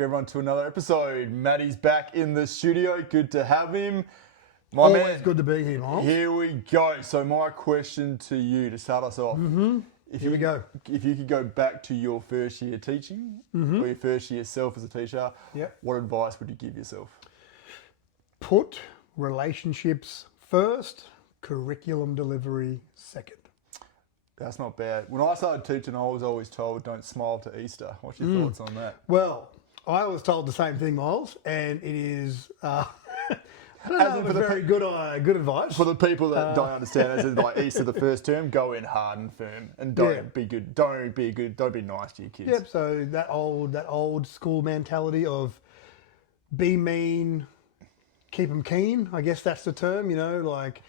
Everyone to another episode. Matty's back in the studio. Good to have him. Always good to be here, Miles. Here we go. So my question to you to start us off. Here we go. If you could go back to your first year teaching or your first year self as a teacher, what advice would you give yourself? Put relationships first, curriculum delivery second. That's not bad. When I started teaching, I was always told, don't smile to Easter. What's your thoughts on that? Well, I was told the same thing, Miles, and it is I don't know if it's very good advice. For the people that don't understand, as in like Easter, the first term, go in hard and firm and don't be good. Don't be nice to your kids. Yep. So that old school mentality of be mean, keep them keen. I guess that's the term. You know, like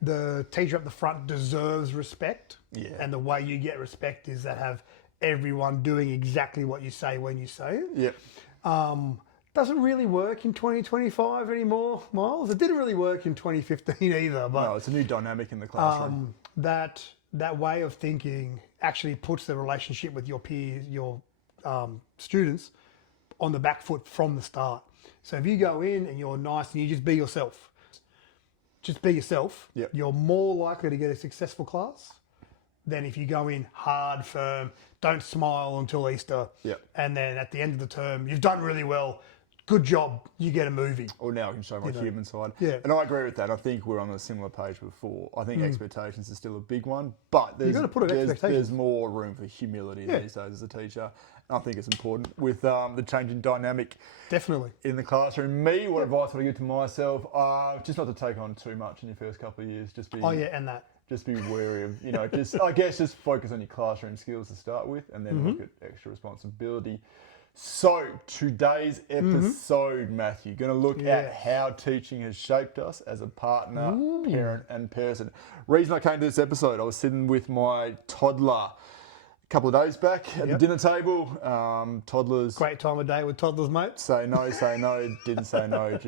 the teacher up the front deserves respect. Yeah. And the way you get respect is that have everyone doing exactly what you say when you say it. Yep. Doesn't really work in 2025 anymore, Miles. It didn't really work in 2015 either. But No, it's a new dynamic in the classroom. that way of thinking actually puts the relationship with your peers, your students, on the back foot from the start. So if you go in and you're nice and you just be yourself, Yep. you're more likely to get a successful class than if you go in hard, firm, don't smile until Easter, Yep. and then at the end of the term, you've done really well, good job, you get a movie. Or now I can show my human side. Yeah. And I agree with that. I think we're on a similar page before. I think expectations is still a big one, but gotta put it expectations. there's more room for humility these days as a teacher. And I think it's important with the changing dynamic Definitely. in the classroom. What advice would I give to myself? Just not to take on too much in your first couple of years. Just be Just be wary of, just focus on your classroom skills to start with and then look at extra responsibility. So today's episode, Matthew, going to look at how teaching has shaped us as a partner, parent and person. Reason I came to this episode, I was sitting with my toddler a couple of days back at the dinner table. Toddlers. Great time of day with toddlers, mate. Say no, didn't say no.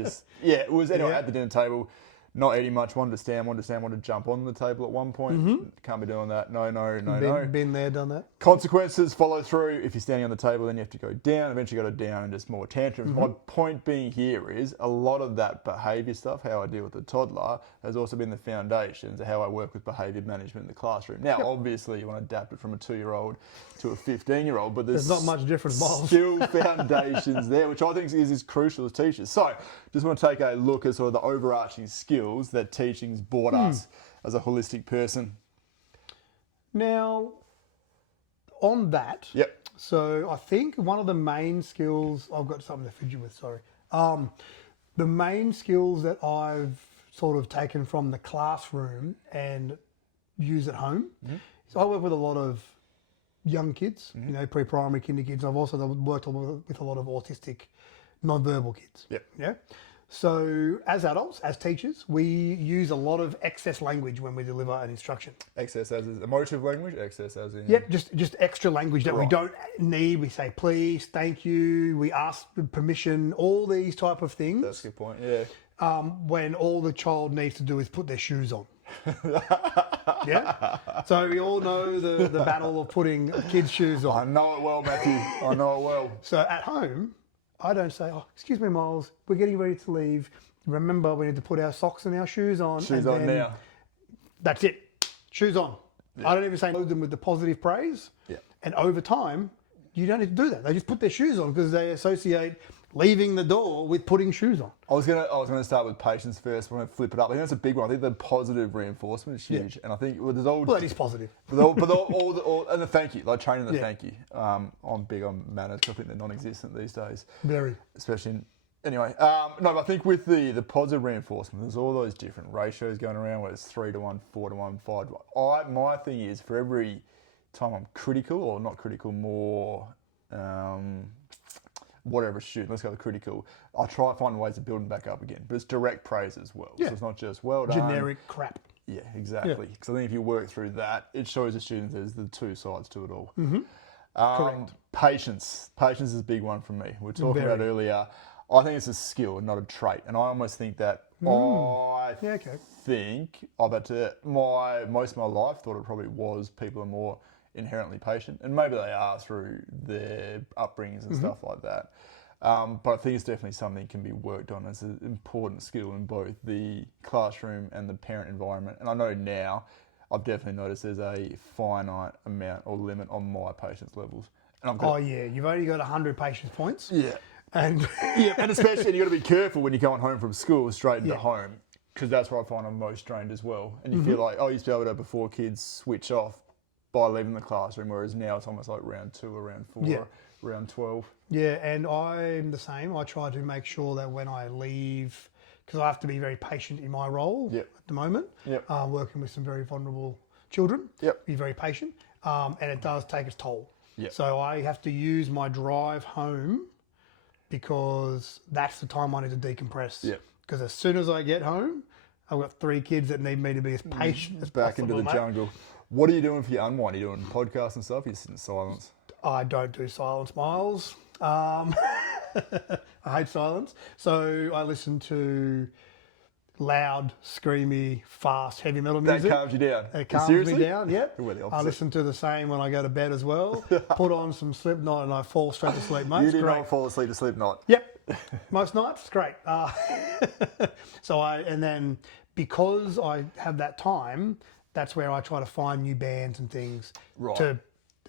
It was anyway at the dinner table. Not eating much, wanted to jump on the table at one point. Can't be doing that. No. Been there, done that. Consequences follow through. If you're standing on the table, then you have to go down. Eventually go down and just more tantrums. My point being here is a lot of that behaviour stuff, how I deal with the toddler, has also been the foundations of how I work with behaviour management in the classroom. Now, obviously, you want to adapt it from a 2-year-old to a 15-year-old, but there's not much difference, Miles. Still foundations there, which I think is crucial as teachers. So, just want to take a look at sort of the overarching skills that teaching's brought us as a holistic person. Now, on that, so I think one of the main skills, I've got something to fidget with, sorry. The main skills that I've sort of taken from the classroom and use at home. So I work with a lot of young kids, pre-primary, kinder kids. I've also worked with a lot of autistic, non-verbal kids. Yeah. So as adults, as teachers, we use a lot of excess language when we deliver an instruction. Excess as in emotive language, excess as in... Yep, just extra language that we don't need. We say please, thank you, we ask permission, all these type of things. That's a good point, yeah. When all the child needs to do is put their shoes on. Yeah? So we all know the battle of putting kids' shoes on. I know it well, Matthew. I know it well. So at home, I don't say, excuse me, Miles, we're getting ready to leave. Remember, we need to put our socks and our shoes on. Shoes on now. That's it. Shoes on. Yeah. I don't even say load them with the positive praise. Yeah. And over time, you don't need to do that. They just put their shoes on because they associate leaving the door with putting shoes on. I was gonna start with patience first. We're gonna flip it up. I think that's a big one. I think the positive reinforcement is huge, and I think there's all. Well, that is positive. But and the thank you, like training the thank you. I'm big on manners. I think they're non-existent these days. Very. Especially in, anyway. No, but I think with the positive reinforcement, there's all those different ratios going around. Where it's 3-to-1, 4-to-1, 5-to-1. My thing is for every time I'm critical or not critical, more. Whatever student, let's go with critical. I try to find ways of building back up again, but it's direct praise as well. Yeah. So it's not just well done. Generic crap. Yeah, exactly. Because I think if you work through that, it shows the students there's the two sides to it all. Correct. Patience. Patience is a big one for me. We were talking about earlier. I think it's a skill and not a trait. And I almost think that think most of my life thought it probably was people are more inherently patient, and maybe they are through their upbringings and stuff like that. But I think it's definitely something that can be worked on as an important skill in both the classroom and the parent environment. And I know now, I've definitely noticed there's a finite amount or limit on my patience levels. And you've only got 100 patience points. Yeah. And and especially you've got to be careful when you're going home from school straight into home, because that's where I find I'm most strained as well. And you feel like, I used to be able to, before kids switch off by leaving the classroom, whereas now it's almost like round 2 or round 4, round 12. Yeah, and I'm the same. I try to make sure that when I leave, because I have to be very patient in my role at the moment, working with some very vulnerable children, be very patient, and it does take its toll. So I have to use my drive home, because that's the time I need to decompress. Because as soon as I get home, I've got 3 kids that need me to be as patient as back possible. Into the jungle. What are you doing for your unwind? Are you doing podcasts and stuff? Are you sitting in silence? I don't do silence, Miles. I hate silence. So I listen to loud, screamy, fast, heavy metal music. That calms you down. It calms me down, yep. I listen to the same when I go to bed as well. Put on some Slipknot and I fall straight to sleep, mate. You do not fall asleep to Slipknot. Yep. Most nights, it's great. And then because I have that time, that's where I try to find new bands and things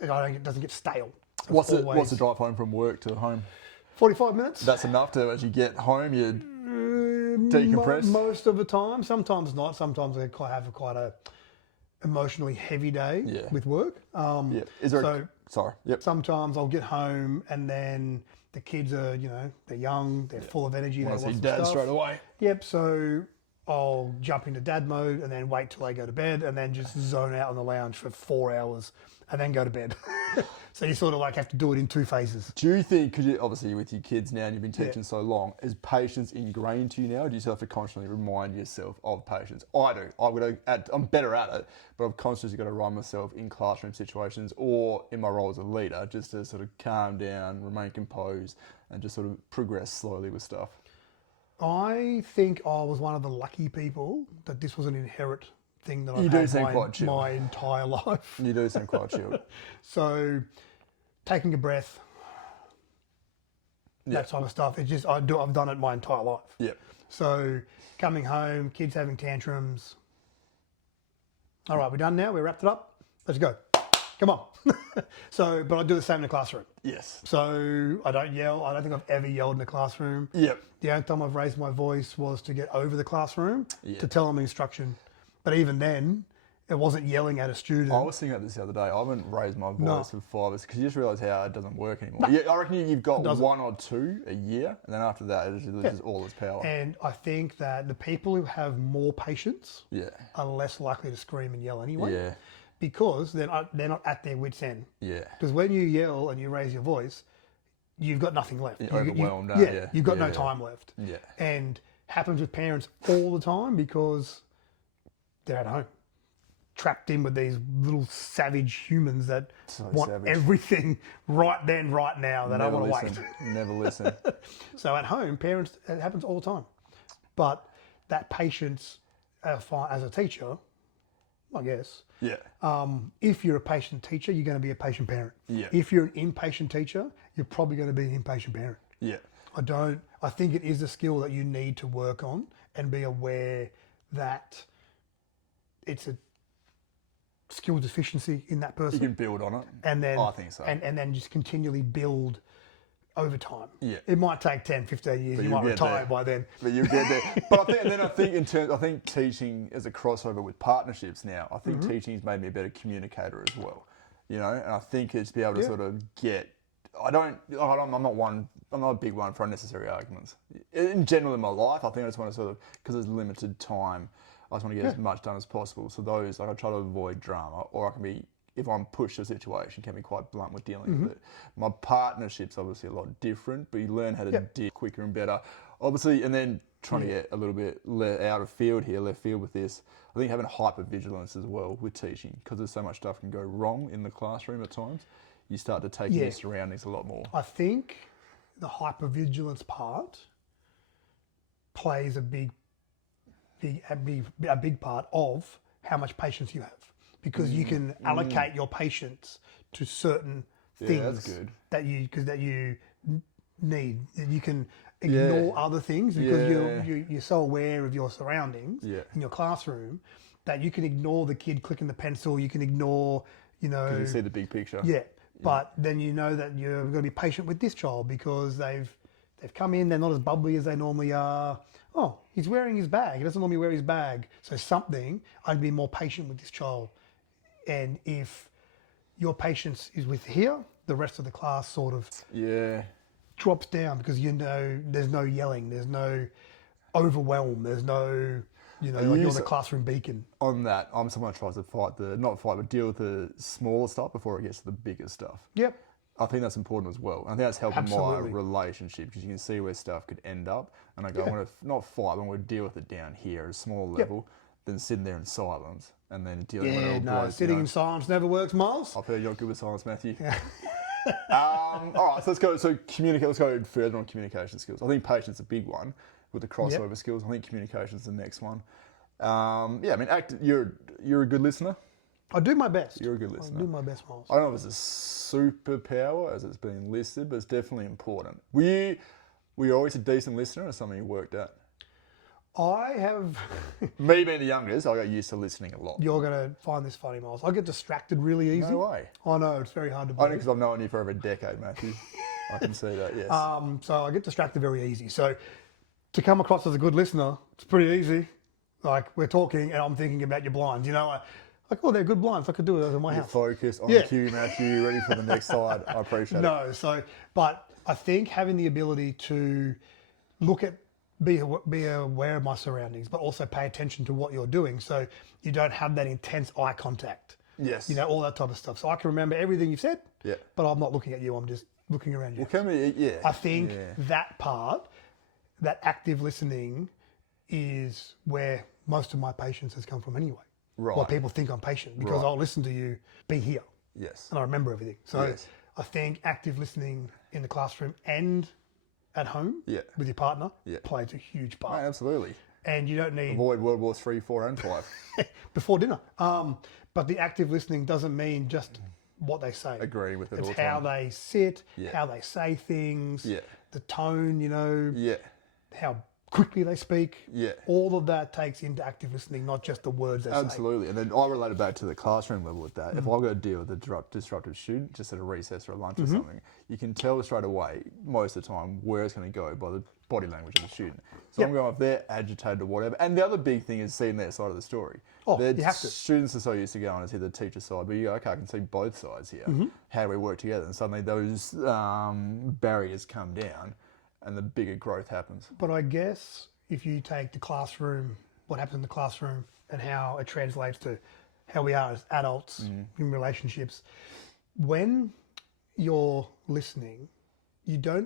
it doesn't get stale. So what's the drive home from work to home? 45 minutes. That's enough to, as you get home, you decompress? Most of the time. Sometimes not. Sometimes I have quite a emotionally heavy day with work. Is there sometimes I'll get home and then the kids are, they're young, they're full of energy. They want see dad straight away. Yep. So I'll jump into dad mode and then wait till I go to bed and then just zone out on the lounge for 4 hours and then go to bed. So you sort of have to do it in 2 phases. Do you think, because you obviously with your kids now and you've been teaching so long, is patience ingrained to you now? Or do you still have to constantly remind yourself of patience? I do. I'm better at it, but I've constantly got to remind myself in classroom situations or in my role as a leader just to sort of calm down, remain composed, and just sort of progress slowly with stuff. I think I was one of the lucky people that this was an inherent thing that I've had my entire life. You do seem quite chill. So, taking a breath, that type of stuff. It's just I've done it my entire life. Yep. So, coming home, kids having tantrums. All right, we're done now. We wrapped it up. Let's go. Come on. But I do the same in the classroom. Yes. So I don't yell. I don't think I've ever yelled in the classroom. Yep. The only time I've raised my voice was to get over the classroom to tell them instruction. But even then, it wasn't yelling at a student. I was thinking about this the other day. I haven't raised my voice for 5 years because you just realise how it doesn't work anymore. No. I reckon you've got 1 or 2 a year, and then after that, it loses all its power. And I think that the people who have more patience are less likely to scream and yell anyway. Yeah. Because they're not at their wits' end. Yeah. Because when you yell and you raise your voice, you've got nothing left. You're overwhelmed. You've got no time left. Yeah. And happens with parents all the time because they're at home, trapped in with these little savage humans that want everything right then, right now. They don't want to wait. Never listen. So at home, parents, it happens all the time. But that patience, as a teacher, I guess. Yeah. If you're a patient teacher, you're going to be a patient parent. Yeah. If you're an impatient teacher, you're probably going to be an impatient parent. Yeah. I think it is a skill that you need to work on and be aware that it's a skill deficiency in that person. You can build on it. And then I think so. And then just continually build over time. Yeah. It might take 10, 15 years. You might retire by then. But you'll get there. But I think teaching is a crossover with partnerships now. I think teaching's made me a better communicator as well. And I think it's be able to sort of get. I'm not a big one for unnecessary arguments. In general in my life, I think I just want to sort of, because there's limited time, I just want to get as much done as possible. So I try to avoid drama, or I can be, if I'm pushed to a situation, can be quite blunt with dealing with it. My partnership's obviously a lot different, but you learn how to deal quicker and better. Obviously, and then trying to get a little bit left field with this. I think having hypervigilance as well with teaching, because there's so much stuff can go wrong in the classroom at times. You start to take your surroundings a lot more. I think the hypervigilance part plays a big part of how much patience you have. Because you can allocate your patience to certain things that's good. that you need. You can ignore other things because you're so aware of your surroundings in your classroom that you can ignore the kid clicking the pencil. You can ignore, because you see the big picture. Yeah, but then you know that you're going to be patient with this child because they've come in. They're not as bubbly as they normally are. Oh, he's wearing his bag. He doesn't normally wear his bag. So I'd be more patient with this child. And if your patience is with here, the rest of the class sort of drops down because there's no yelling, there's no overwhelm, there's no, you're the classroom beacon. On that, I'm someone who tries to but deal with the smaller stuff before it gets to the bigger stuff. Yep. I think that's important as well. I think that's helping my relationship because you can see where stuff could end up. And I go, I want to not fight, I want to deal with it down here at a smaller level than sitting there in silence and then dealing with it all. Sitting in silence never works, Miles. I've heard you're good with silence, Matthew. All right, so let's go. So let's go further on communication skills. I think patience is a big one with the crossover skills. I think communication is the next one. You're a good listener. I do my best. You're a good listener. I do my best, Miles. I don't know if it's a superpower as it's been listed, but it's definitely important. Were you always a decent listener or something you worked at? I have... Me being the youngest, I got used to listening a lot. You're going to find this funny, Miles. I get distracted really easy. No way. I know, it's very hard to believe. Only because I've known you for over a decade, Matthew. I can see that, yes. So I get distracted very easy. So to come across as a good listener, it's pretty easy. Like, we're talking and I'm thinking about your blinds. They're good blinds. I could do it in my house. Focus on cue, Matthew. Ready for the next slide. I appreciate it. But I think having the ability to be aware of my surroundings, but also pay attention to what you're doing, so you don't have that intense eye contact. Yes. All that type of stuff. So I can remember everything you've said. Yeah. But I'm not looking at you. I'm just looking around you. Well, I think that part, that active listening, is where most of my patience has come from anyway. Right. Why people think I'm patient, because I'll listen to you be here. Yes. And I remember everything. So I think active listening in the classroom and at home with your partner plays a huge part. Right, absolutely. And you don't need... Avoid World War 3, 4 and 5. Before dinner. But the active listening doesn't mean just what they say. Agree with it all the It's time. how they sit, how they say things, the tone, how quickly they speak. Yeah. All of that takes into active listening, not just the words they say. Absolutely. And then I relate it back to the classroom level with that. If I've got to deal with a disruptive student, just at a recess or a lunch or something, you can tell straight away, most of the time, where it's going to go by the body language of the student. So I'm going, if they're agitated or whatever. And the other big thing is seeing their side of the story. Oh, you have to. Students are so used to going and see the teacher's side, but you go, okay, I can see both sides here. How do we work together? And suddenly those barriers come down and the bigger growth happens. But I guess if you take the classroom, what happens in the classroom and how it translates to how we are as adults in relationships, when you're listening, you're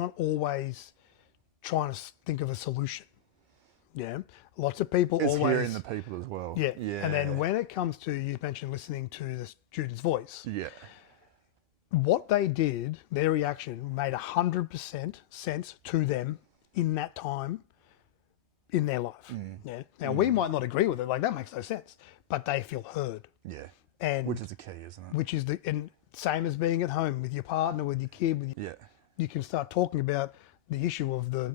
not always trying to think of a solution. Yeah. Lots of people it's always... hearing the people as well. Yeah. And then when it comes to, you mentioned listening to the student's voice. Yeah. What they did, their reaction made 100% sense to them in that time in their life. Yeah. Now we might not agree with it, like that makes no sense, but they feel heard. Yeah. And which is the key, isn't it? Which is and same as being at home with your partner, with your kid. You can start talking about the issue of the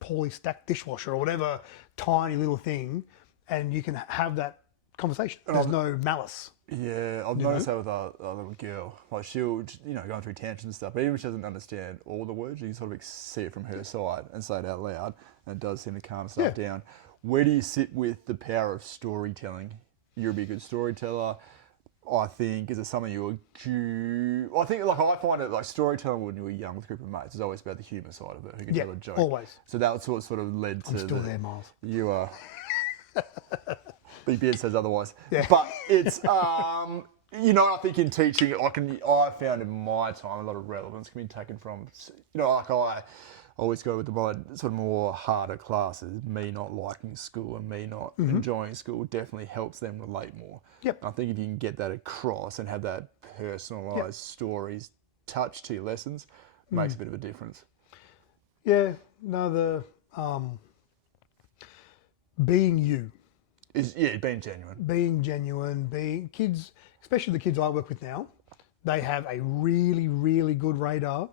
poorly stacked dishwasher or whatever tiny little thing, and you can have that conversation. There's no malice. Yeah, I've noticed that with our little girl. Like she'll, going through tantrums and stuff, but even if she doesn't understand all the words, you can sort of see it from her side and say it out loud, and it does seem to calm stuff down. Where do you sit with the power of storytelling? You're a big good storyteller. I think, is it something I think, I find it like storytelling when you were young with a group of mates is always about the humour side of it, who can tell a joke. Always. So that sort of led to... I'm still there, Miles. You are... Big Beard says otherwise. Yeah. But it's, I think in teaching, I found in my time a lot of relevance can be taken from, I always go with the sort of more harder classes. Me not liking school and me not enjoying school definitely helps them relate more. Yep. I think if you can get that across and have that personalised stories touch to your lessons, it makes a bit of a difference. Yeah. No, being you. Being genuine. Being genuine, kids, especially the kids I work with now, they have a really, really good radar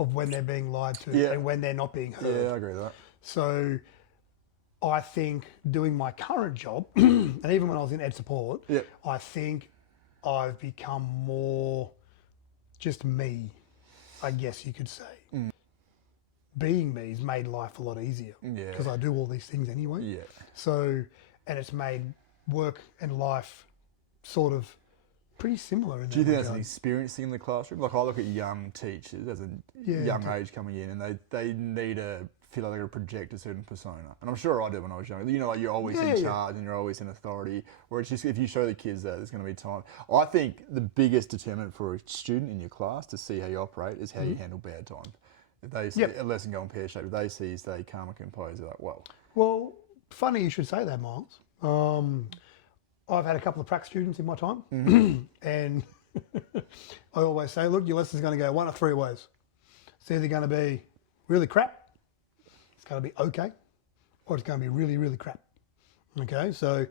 of when they're being lied to and when they're not being heard. Yeah, I agree with that. So I think doing my current job, and even when I was in ed support, I think I've become more just me, I guess you could say. Being me has made life a lot easier because I do all these things anyway. Yeah. So, and it's made work and life sort of pretty similar. Do you think that's an experience thing in the classroom? Like I look at young teachers as a young age coming in, and they need to feel like they're going to project a certain persona. And I'm sure I did when I was young. You know, like you're always in charge and you're always in authority. Where it's just if you show the kids that there's going to be time. I think the biggest determinant for a student in your class to see how you operate is how you handle bad times. If they see a lesson going pear-shaped, if they see you stay calm and composed, they're like, well. Well, funny you should say that, Miles. I've had a couple of prac students in my time, and I always say, look, your lesson's going to go one of three ways. It's either going to be really crap, it's going to be okay, or it's going to be really, really crap. Okay, so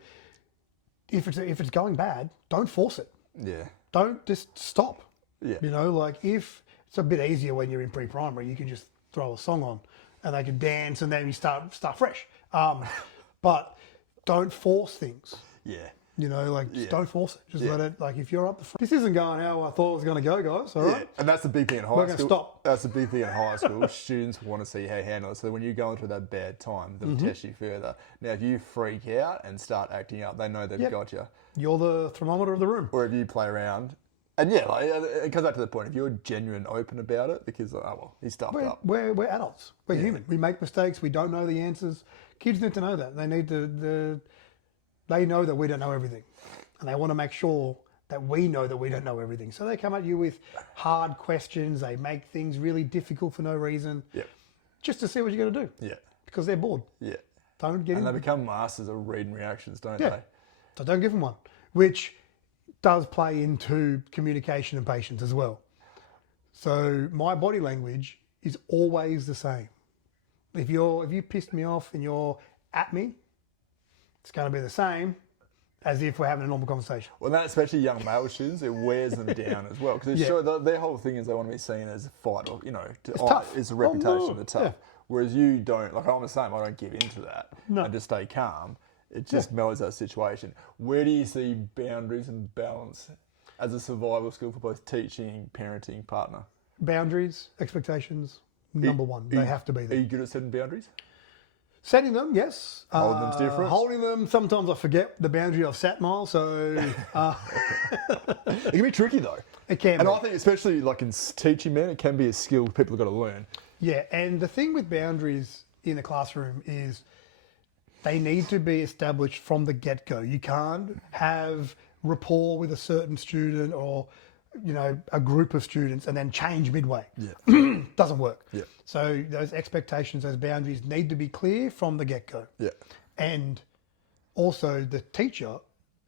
if it's going bad, don't force it. Yeah. Don't just stop. Yeah. You know, like if it's a bit easier when you're in pre-primary, you can just throw a song on and they can dance and then you start fresh. But don't force things. Yeah. You know, like, just don't force it. Just let it, like, if you're up the front. This isn't going how I thought it was going to go, guys, all right? And that's the big thing in high school. We're going to stop. That's the big thing in high school. Students want to see how you handle it. So when you're going through that bad time, they'll test you further. Now, if you freak out and start acting up, they know they've got you. You're the thermometer of the room. Or if you play around. And yeah, like, it comes back to the point. If you're genuine, open about it, the kids are like, oh, well, he's stuffed up. We're adults. We're human. We make mistakes. We don't know the answers. Kids need to know that. They need to, they know that we don't know everything. And they want to make sure that we know that we don't know everything. So they come at you with hard questions. They make things really difficult for no reason. Yeah. Just to see what you're going to do. Yeah. Because they're bored. Yeah. Don't get in. And they become masters of reading reactions, don't they? So don't give them one. Which does play into communication and patience as well. So my body language is always the same. If you pissed me off and you're at me, it's going to be the same as if we're having a normal conversation. Well, that especially young male students, it wears them down as well because their whole thing is they want to be seen as a fight, or it's tough. It's a reputation of tough. Yeah. Whereas you don't. Like I'm the same. I don't give into that and just stay calm. It just mellows that situation. Where do you see boundaries and balance as a survival skill for both teaching, parenting, partner? Boundaries, expectations, number one. They have to be there. Are you good at setting boundaries? Setting them, yes. Holding them's different. Holding them, sometimes I forget the boundary I've set, Miles. So it can be tricky though. It can. And I think especially like in teaching, man, it can be a skill people have got to learn. Yeah, and the thing with boundaries in the classroom is they need to be established from the get-go. You can't have rapport with a certain student or a group of students and then change midway. Yeah. Doesn't work. Yeah. So those expectations, those boundaries need to be clear from the get-go. Yeah. And also the teacher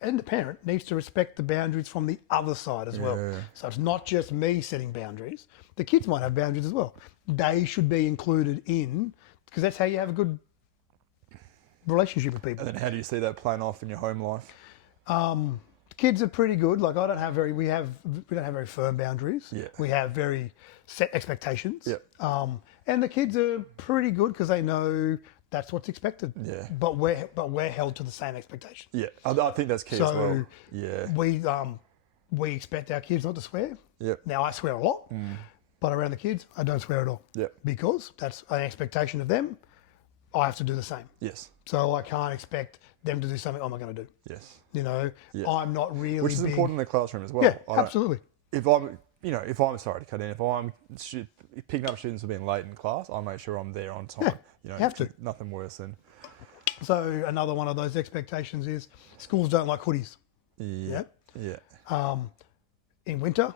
and the parent needs to respect the boundaries from the other side as well. So it's not just me setting boundaries. The kids might have boundaries as well. They should be included in, because that's how you have a good relationship with people. And then how do you see that playing off in your home life? Kids are pretty good. Like we don't have very firm boundaries. Yeah. We have very set expectations. Yeah. And the kids are pretty good because they know that's what's expected. Yeah. But we're held to the same expectations. Yeah. I think that's key as well. Yeah. We expect our kids not to swear. Yeah. Now I swear a lot, but around the kids I don't swear at all. Yeah. Because that's an expectation of them. I have to do the same. Yes. So I can't expect them to do something I'm not going to do. Yes. I'm not really Which is important in the classroom as well. Yeah, absolutely. If I'm sorry to cut in, if I'm picking up students who have been late in class, I make sure I'm there on time. You have to. Nothing worse than. So another one of those expectations is schools don't like hoodies. Yeah. Yeah. In winter,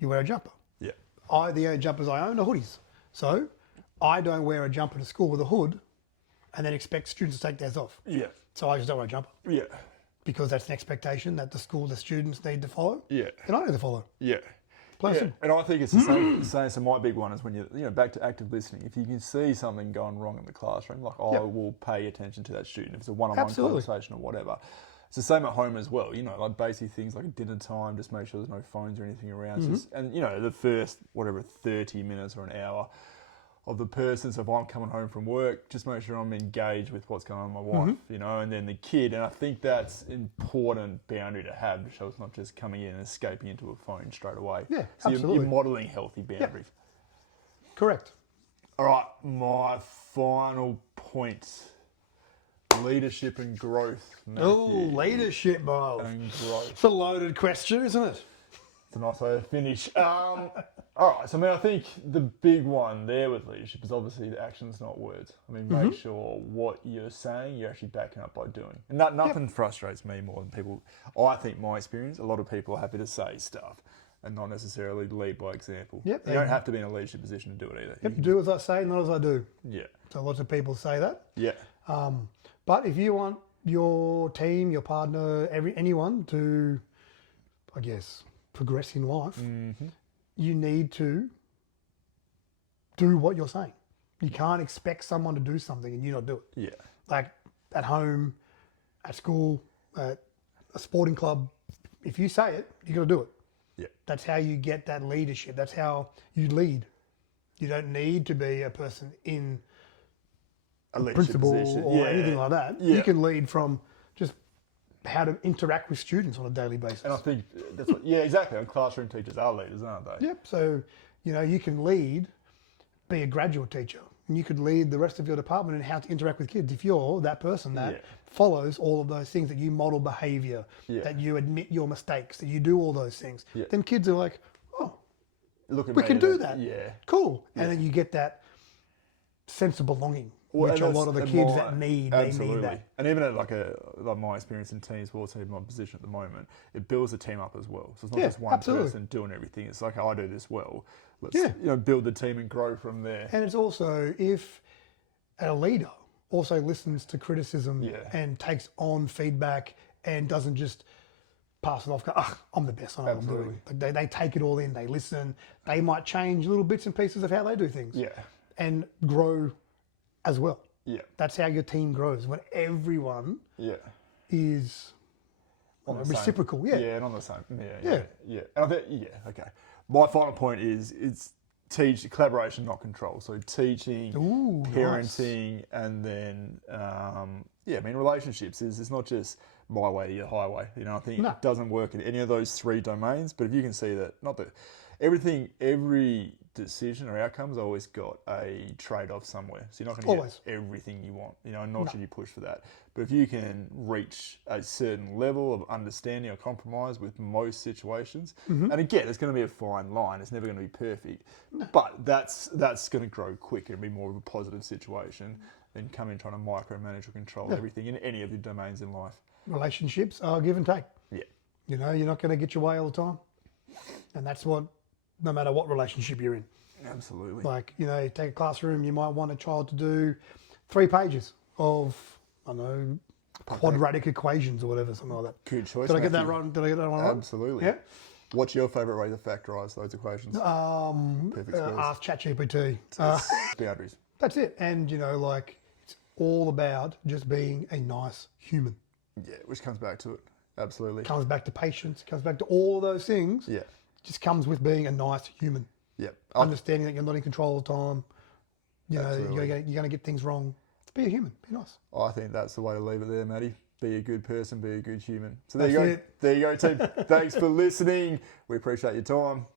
you wear a jumper. Yeah. The only jumpers I own are hoodies. So I don't wear a jumper to school with a hood and then expect students to take theirs off. Yeah. So I just don't wear a jumper. Yeah. Because that's an expectation that the students need to follow. Yeah. And I need to follow. Yeah. And I think it's the same. So my big one is when you're back to active listening. If you can see something going wrong in the classroom, like I will pay attention to that student. If it's a one-on-one conversation or whatever. It's the same at home as well, you know, like basic things like dinner time, just make sure there's no phones or anything around. Just, and, you know, the first, 30 minutes or an hour of the person. So if I'm coming home from work, just make sure I'm engaged with what's going on with my wife, you know, and then the kid. And I think that's important boundary to have, so it's not just coming in and escaping into a phone straight away. Yeah, so absolutely. You're modelling healthy boundaries. Yep. Correct. All right, my final point. Leadership and growth. Oh, leadership, Miles. And growth. It's a loaded question, isn't it? It's a nice way to finish. All right, so I mean, I think the big one there with leadership is obviously the actions, not words. I mean, make sure what you're saying, you're actually backing up by doing. And nothing frustrates me more than people. I think my experience, a lot of people are happy to say stuff and not necessarily lead by example. Yep. You don't have to be in a leadership position to do it either. Yep, do as I say, not as I do. Yeah. So lots of people say that. Yeah. But if you want your team, your partner, anyone to, I guess, progress in life, you need to do what you're saying. You can't expect someone to do something and you not do it. Yeah. Like at home, at school, at a sporting club, if you say it, you got to do it. Yeah. That's how you get that leadership. That's how you lead. You don't need to be a person in a principal position or anything like that. Yeah. You can lead from just how to interact with students on a daily basis. And I think that's what, exactly. And classroom teachers are leaders, aren't they? Yep. So, you know, you can lead, be a graduate teacher, and you could lead the rest of your department in how to interact with kids. If you're that person that follows all of those things, that you model behaviour, that you admit your mistakes, that you do all those things, then kids are like, oh, we can do that. Yeah. Cool. And then you get that sense of belonging. Which a lot of the kids that need, they need that. And even at like my experience in team sports and even my position at the moment, it builds the team up as well. So it's not just one person doing everything. It's like, I do this well. Let's build the team and grow from there. And it's also, if a leader also listens to criticism and takes on feedback and doesn't just pass it off, go, I'm the best, I know what I'm doing. Like they take it all in, they listen, they might change little bits and pieces of how they do things. Yeah. And grow as well. Yeah. That's how your team grows, when everyone is on the reciprocal. Yeah, and on the same. Yeah. And I think, okay. My final point is teach collaboration, not control. So teaching, parenting, and then relationships is it's not just my way to your highway. You know, I think it doesn't work in any of those three domains. But if you can see that, every decision or outcome's always got a trade-off somewhere. So you're not going to get everything you want, you know, and nor should you push for that. But if you can reach a certain level of understanding or compromise with most situations, and again, it's going to be a fine line. It's never going to be perfect, but that's going to grow quicker and be more of a positive situation than coming trying to micromanage or control everything in any of your domains in life. Relationships are give and take. Yeah. You know, you're not going to get your way all the time. And that's what, no matter what relationship you're in. Absolutely. Like, you know, you take a classroom, you might want a child to do 3 pages of, I don't know, quadratic equations or whatever, something like that. Good choice. Did I get that right? Absolutely. Yeah. What's your favourite way to factorise those equations? Perfect squares. Ask ChatGPT. Boundaries. That's it. And, you know, like, it's all about just being a nice human. Yeah, which comes back to it. Absolutely. Comes back to patience, comes back to all of those things. Yeah. Just comes with being a nice human. Yep. Understanding that you're not in control all the time. You know, you're going to get things wrong. Be a human. Be nice. I think that's the way to leave it there, Matty. Be a good person. Be a good human. So there you go. There you go, team. Thanks for listening. We appreciate your time.